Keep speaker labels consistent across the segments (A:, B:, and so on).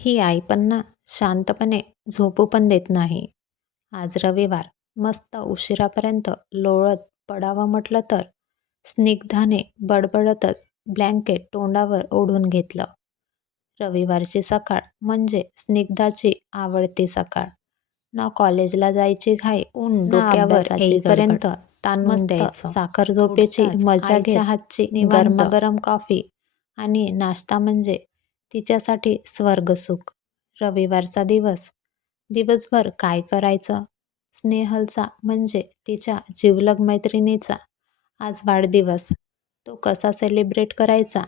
A: ही आई पण ना शांतपणे झोपू पण देत नाही. आज रविवार. मस्त उशिरापर्यंत लोळत पडावं म्हटलं तर स्निग्धाने बडबडतच ब्लँकेट तोंडावर ओढून घेतलं. रविवारची सकाळ म्हणजे स्निग्धाची आवडती सकाळ. ना कॉलेजला जायची घाई, ऊन डोक्यावर येईपर्यंत द्यायचं. साखर झोपेची मजा घेत हातची गरमागरम कॉफी आणि नाश्ता म्हणजे तिच्यासाठी स्वर्गसुख. रविवारचा दिवस. दिवसभर काय करायचं? स्नेहलचा म्हणजे तिच्या जीवलग मैत्रिणीचा आज वाढदिवस. तो कसा सेलिब्रेट करायचा?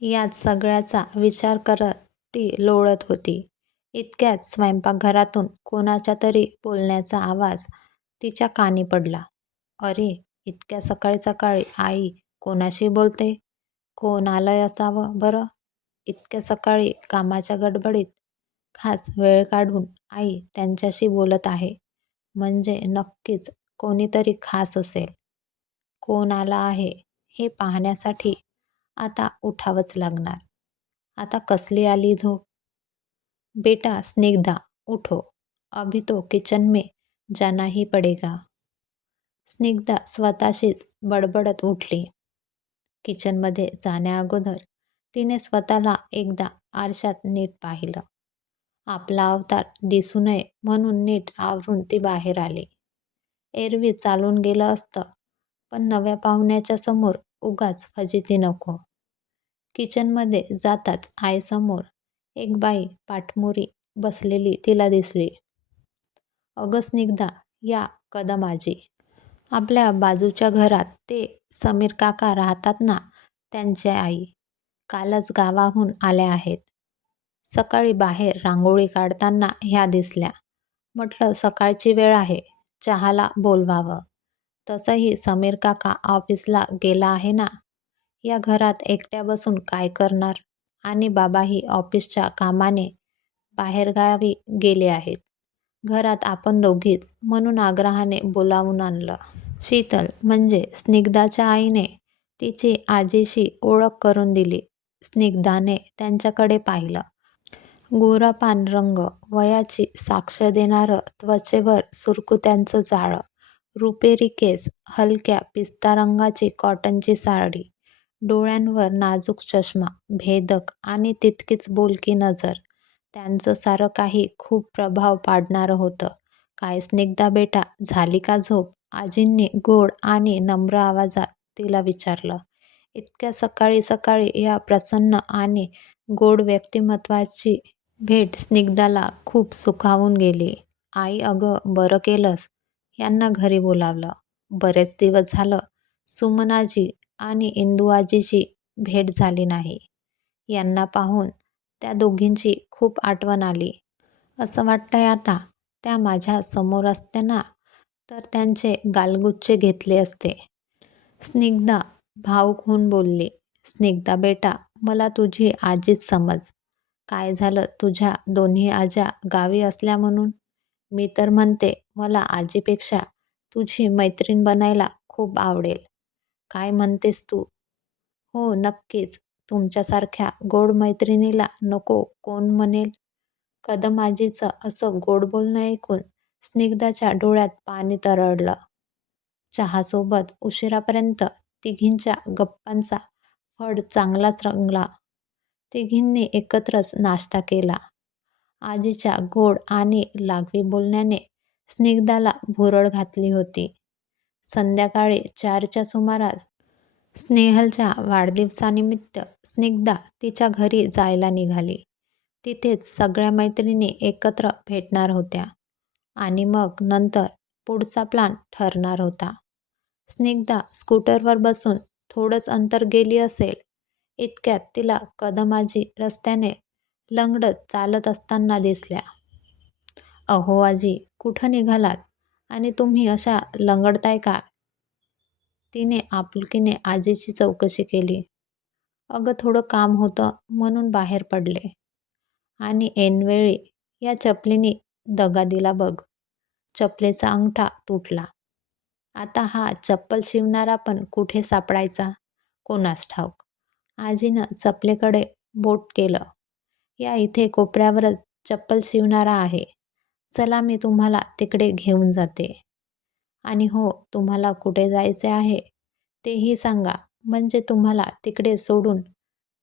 A: यात सगळ्याचा विचार करत ती लोळत होती. इतक्यात स्वयंपाकघरातून कोणाच्या तरी बोलण्याचा आवाज तिच्या कानी पडला. अरे, इतक्या सकाळी सकाळी आई कोणाशी बोलते कोण आलंय असावं बरं? इतक्या सकाळी कामाच्या गडबडीत खास वेळ काढून आई त्यांच्याशी बोलत आहे म्हणजे नक्कीच कोणीतरी खास असेल. कोण आला आहे हे पाहण्यासाठी आता उठावंच लागणार. आता कसली आली झोप? बेटा स्निग्धा, उठो. अभी तो किचन में जाना ही पडेगा. स्निग्धा स्वतःशीच बडबडत उठली. किचनमध्ये जाण्याअगोदर तिने स्वतःला एकदा आरशात नीट पाहिलं. आपला अवतार दिसू नये म्हणून नीट आवरून ती बाहेर आली. एरवी चालून गेलं असतं, पण नव्या पाहुण्याच्या समोर उगाच फजिती नको. किचनमध्ये जाताच आईसमोर एक बाई पाठमोरी बसलेली तिला दिसली. अगस स्निग्धा, या कदमाजी आपल्या बाजूच्या घरात ते समीर काका राहतात ना त्यांची आई. कालच गावाहून आल्या आहेत. सकाळी बाहेर रांगोळी काढताना ह्या दिसल्या. म्हटलं सकाळची वेळ आहे, चहाला बोलवावं. तसंही समीर काका ऑफिसला गेला आहे ना. या घरात एकट्या बसून काय करणार आणि बाबाही ऑफिसच्या कामाने बाहेरगावी गेले आहेत. घरात आपण दोघीच म्हणून आग्रहाने बोलावून आणलं. शीतल म्हणजे स्निग्धाच्या आईने तिची आजीशी ओळख करून दिली. स्निग्धाने त्यांच्याकडे पाहिलं. गोरापान रंग, वयाची साक्ष देणारं त्वचेवर सुरकुत्यांचं जाळं, रुपेरी केस, हलक्या पिस्ता रंगाची कॉटनची साडी, डोळ्यांवर नाजूक चष्मा, भेदक आणि तितकीच बोलकी नजर. त्यांचं सारं काही खूप प्रभाव पाडणारं होतं. काय स्निग्धा बेटा, झाली का झोप? आजींनी गोड आणि नम्र आवाजात तिला विचारलं. इतक्या सकाळी सकाळी या प्रसन्न आणि गोड व्यक्तिमत्वाची भेट स्निग्धाला खूप सुखावून गेली. आई अगं बरं केलंस यांना घरी बोलावलं. बरेच दिवस झालं सुमनाजी आणि इंदुआजीची भेट झाली नाही. यांना पाहून त्या दोघींची खूप आठवण आली. असं वाटतंय आता त्या माझ्यासमोर असते ना तर त्यांचे गालगुच्चे घेतले असते. स्निग्धा भावूक होऊन बोलली. स्निग्धा बेटा, मला तुझी आजीच समज. काय झालं तुझ्या दोन्ही आज्या गावी असल्या म्हणून? मी तर म्हणते मला आजीपेक्षा तुझी मैत्रीण बनायला खूप आवडेल. काय म्हणतेस तू? हो नक्कीच. तुमच्यासारख्या गोड मैत्रिणीला नको कोण म्हणेल? कदम आजीचं असं गोड बोलणं ऐकून स्निग्धाच्या डोळ्यात पाणी तरळलं. चहासोबत उशिरापर्यंत तिघींच्या गप्पांचा फड चांगलाच रंगला. तिघींनी एकत्रच नाश्ता केला. आजीच्या गोड आणि लागवी बोलण्याने स्निग्धाला भुरळ घातली होती. संध्याकाळी चारच्या सुमारास स्नेहलच्या वाढदिवसानिमित्त स्निग्धा तिच्या घरी जायला निघाली. तिथेच सगळ्या मैत्रिणी एकत्र भेटणार होत्या आणि मग नंतर पुढचा प्लान ठरणार होता. स्निग्धा स्कूटरवर बसून थोडंच अंतर गेली असेल इतक्यात तिला कदमाजी रस्त्याने लंगडत चालत असताना दिसल्या. अहो आजी, कुठं निघालात आणि तुम्ही अशा लंगडताय का तिने आपुलकीने आजीची चौकशी केली. अगं थोडं काम होतं म्हणून बाहेर पडले. आणि ऐनवेळी या चपलीने दगा दिला बघ. चपलेचा अंगठा तुटला. आता हा चप्पल शिवणारा पण कुठे सापडायचा? कोणास ठाऊक. आजीनं चपलेकडे बोट केलं. या इथे कोपऱ्यावरच चप्पल शिवणारा आहे. चला मी तुम्हाला तिकडे घेऊन जाते. आणि हो तुम्हाला कुठे जायचे आहे? तेही सांगा. म्हणजे तुम्हाला तिकडे सोडून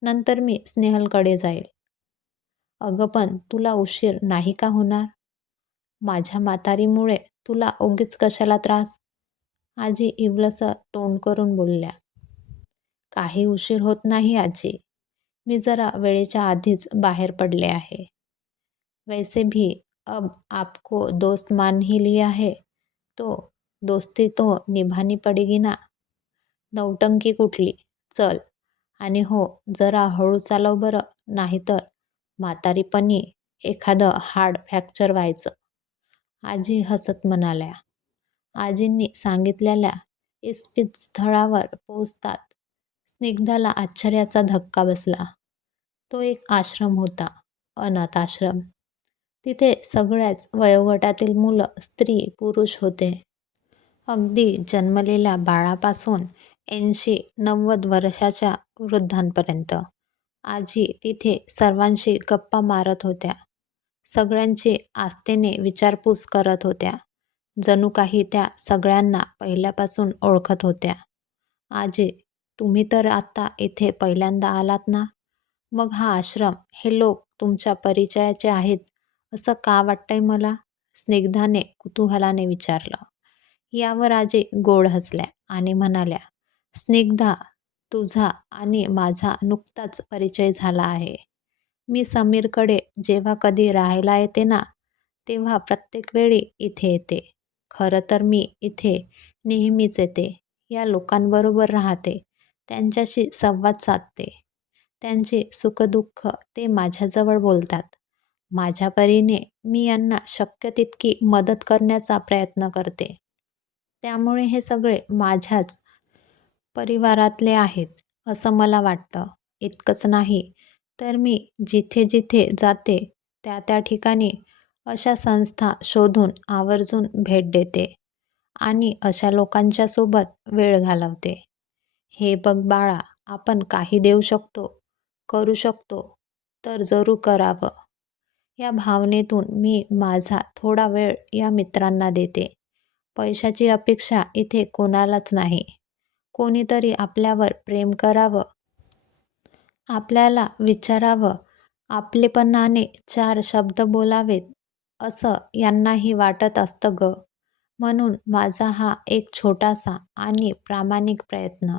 A: नंतर मी स्नेहलकडे जाईल. अगं पण तुला उशीर नाही का होणार? माझ्या म्हातारीमुळे तुला उगीच कशाला त्रास? आजी इवलसं तोंड करून बोलल्या काही उशीर होत नाही आजी. मी जरा वेळेच्या आधीच बाहेर पडले आहे. वैसे भी अब आपको दोस्त मान ही लिया है तो दोस्ती तो निभानी पडेगी ना. नौटंकी कुठली? चल. आणि हो जरा हळू चालव बरं. नाहीतर म्हातारीपणी एखादं हाड फ्रॅक्चर व्हायचं. आजी हसत म्हणाल्या आजींनी सांगितलेल्या इस्पित स्थळावर पोचतात स्निग्धाला आश्चर्याचा धक्का बसला. तो एक आश्रम होता अनाथ आश्रम. तिथे सगळ्याच वयोगटातील मुलं स्त्री पुरुष होते. अगदी जन्मलेल्या बाळापासून ऐंशी नव्वद वर्षाच्या वृद्धांपर्यंत आजी तिथे सर्वांशी गप्पा मारत होत्या. सगळ्यांची आस्थेने विचारपूस करत होत्या. जणू काही त्या सगळ्यांना पहिल्यापासून ओळखत होत्या. आजी तुम्ही तर आत्ता इथे पहिल्यांदा आलात ना? मग हा आश्रम हे लोक तुमच्या परिचयाचे आहेत असं का वाटतंय मला? स्निग्धाने कुतूहलाने विचारलं. यावर आजी गोड हसल्या आणि म्हणाल्या स्निग्धा तुझा आणि माझा नुकताच परिचय झाला आहे. मी समीरकडे जेव्हा कधी राहायला येते ना तेव्हा प्रत्येक वेळी इथे येते. खरं तर मी इथे नेहमीच येते. या लोकांबरोबर राहते. त्यांच्याशी संवाद साधते. त्यांचे सुखदुःख ते माझ्याजवळ बोलतात. माझ्या परीने मी यांना शक्य तितकी मदत करण्याचा प्रयत्न करते. त्यामुळे हे सगळे माझ्याच परिवारातले आहेत असं मला वाटतं. इतकंच नाही तर मी जिथे जिथे जाते त्या त्या ठिकाणी अशा संस्था शोधून आवर्जून भेट देते आणि अशा लोकांच्या सोबत वेळ घालवते. हे बघ बाळा आपण काही देऊ शकतो करू शकतो तर जरूर करावं. या भावनेतून मी माझा थोडा वेळ या मित्रांना देते. पैशाची अपेक्षा इथे कोणालाच नाही. कोणीतरी आपल्यावर प्रेम करावं. आपल्याला विचारावं. आपलेपणाने चार शब्द बोलावेत. असं यांनाही वाटत असतं ग. म्हणून माझा हा एक छोटासा आणि प्रामाणिक प्रयत्न.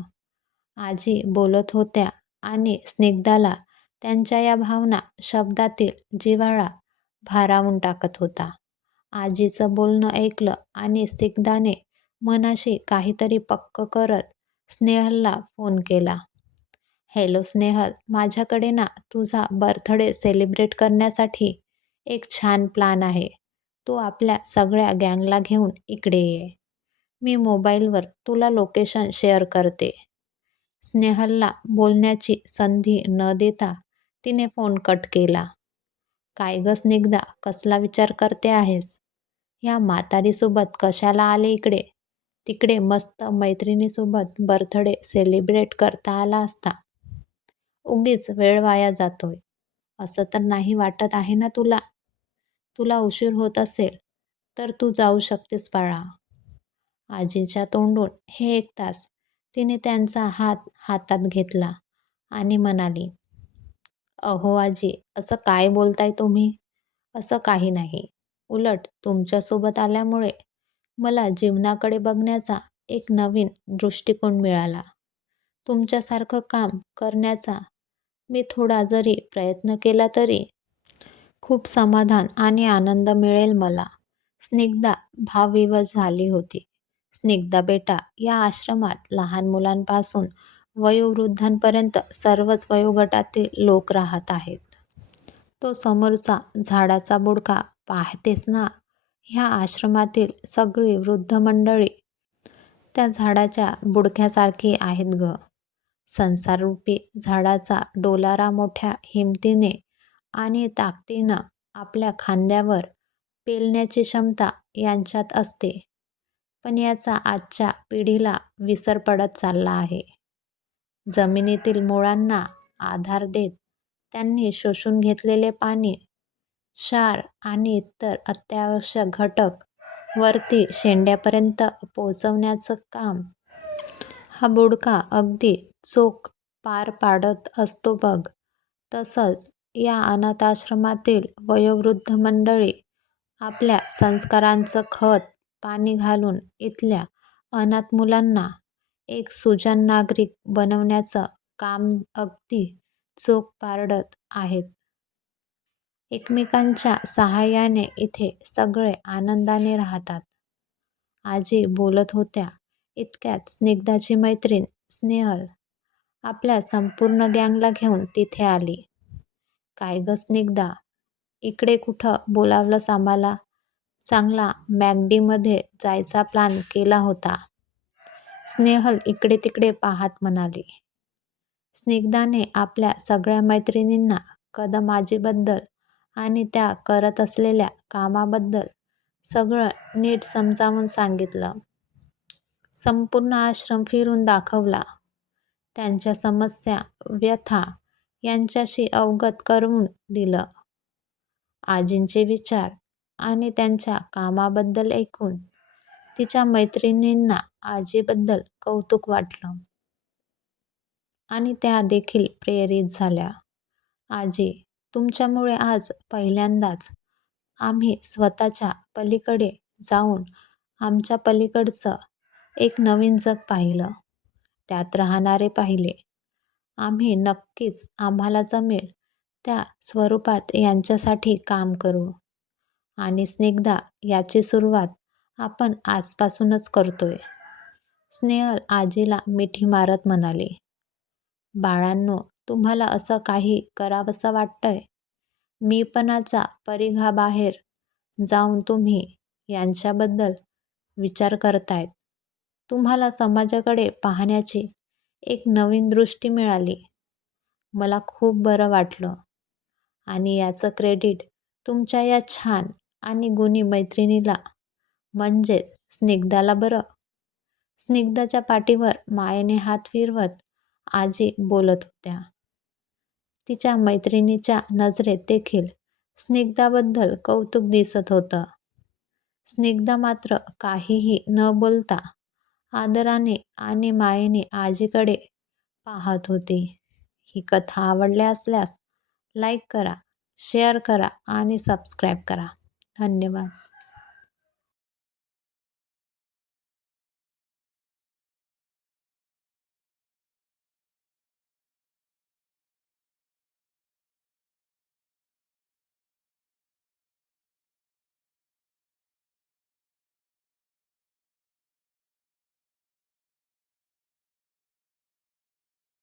A: आजी बोलत होत्या आणि स्निग्धाला त्यांच्या या भावना शब्दातील जिव्हाळा भारावून टाकत होता. आजीचं बोलणं ऐकलं आणि स्निग्धाने मनाशी काहीतरी पक्क करत स्नेहलला फोन केला. हॅलो स्नेहल माझ्याकडे ना तुझा बर्थडे सेलिब्रेट करण्यासाठी एक छान प्लान आहे. तू आपल्या सगळ्या गँगला घेऊन इकडे ये. मी मोबाईलवर तुला लोकेशन शेअर करते. स्नेहलला बोलण्याची संधी न देता तिने फोन कट केला. काय ग स्निग्धा कसला विचार करते आहेस? ह्या म्हातारीसोबत कशाला आले इकडे? तिकडे मस्त मैत्रिणीसोबत बर्थडे सेलिब्रेट करता आला असता. उगीच वेळ वाया जातोय. असं तर नाही वाटत आहे ना तुला? तुला उशीर होत असेल तर तू जाऊ शकतेस बाळा. आजीच्या तोंडून हे ऐकताच तिने त्यांचा हात हातात घेतला आणि म्हणाली अहो आजी असं काय बोलताय तुम्ही? असं काही नाही. उलट तुमच्यासोबत आल्यामुळे मला जीवनाकडे बघण्याचा एक नवीन दृष्टिकोन मिळाला. तुमच्यासारखं काम करण्याचा मी थोडा जरी प्रयत्न केला तरी खूप समाधान आणि आनंद मिळेल मला. स्निग्धा भावविवश झाली होती. स्निग्धा बेटा या आश्रमात लहान मुलांपासून वयोवृद्धांपर्यंत सर्वच वयोगटातील लोक राहत आहेत. तो समोरचा झाडाचा बुडका पाहतेस ना? ह्या आश्रमातील सगळी वृद्ध मंडळी त्या झाडाच्या बुडक्यासारखी आहेत ग. संसाररूपी झाडाचा डोलारा मोठ्या हिमतीने आणि ताकदीनं आपल्या खांद्यावर पेलण्याची क्षमता यांच्यात असते पण याचा आजच्या पिढीला विसर पडत चालला आहे जमिनीतील मुळांना आधार देत त्यांनी शोषून घेतलेले पाणी, क्षार आणि इतर अत्यावश्यक घटक वरती शेंड्यापर्यंत पोहोचवण्याचं काम हा बुडका अगदी चोख पार पाडत असतो बघ. तसंच या अनाथाश्रमातील वयोवृद्ध मंडळी आपल्या संस्कारांचं खत पाणी घालून इथल्या अनाथ मुलांना एक सुजाण नागरिक बनवण्याचं काम अगदी चोख पारडत आहेत. एकमेकांच्या सहाय्याने इथे सगळे आनंदाने राहतात. आजी बोलत होत्या इतक्यात स्निग्धाची मैत्रीण स्नेहल आपल्या संपूर्ण गँगला घेऊन तिथे आली. काय गं स्निग्धा, इकडे कुठं बोलावलंस आम्हाला? चांगला मॅगडीमध्ये जायचा प्लॅन केला होता. स्नेहल इकडे तिकडे पाहात म्हणाली. स्निग्धाने आपल्या सगळ्या मैत्रिणींना कदम आजीबद्दल आणि त्या करत असलेल्या कामाबद्दल सगळं नीट समजावून सांगितलं. संपूर्ण आश्रम फिरून दाखवला. त्यांच्या समस्या, व्यथा यांच्याशी अवगत करून दिलं. आजींचे विचार आणि त्यांच्या कामाबद्दल ऐकून तिच्या मैत्रिणींना आजीबद्दल कौतुक वाटलं. आणि त्या देखील प्रेरित झाल्या. आजी, तुमच्यामुळे आज पहिल्यांदाच आम्ही स्वतःच्या पलीकडे जाऊन आमच्या पलीकडचं एक नवीन जग पाहिलं. त्यात राहणारे पाहिले. आम्ही नक्कीच आम्हाला जमेल त्या स्वरूपात यांच्यासाठी काम करू. आणि स्निग्धा याची सुरुवात आपण आजपासूनच करतोय. स्नेहल आजीला मिठी मारत म्हणाली. बाळांनो, तुम्हाला असं काही करावंसं वाटतंय? मीपणाचा परिघाबाहेर जाऊन तुम्ही यांच्याबद्दल विचार करतायत. तुम्हाला समाजाकडे पाहण्याची एक नवीन दृष्टी मिळाली. मला खूप बरं वाटलं. आणि याचं क्रेडिट तुमच्या या छान आणि गुणी मैत्रिणीला म्हणजेच स्निग्धाला बरं. स्निग्धाच्या पाठीवर मायेने हात फिरवत आजी बोलत होत्या. तिच्या मैत्रिणीच्या नजरेत देखील स्निग्धाबद्दल कौतुक दिसत होतं. स्निग्धा मात्र काहीही न बोलता आदराने आणि मायेने आजीकडे पाहत होती. ही कथा आवडल्या असल्यास लाईक करा, शेअर करा आणि सबस्क्राईब करा. धन्यवाद.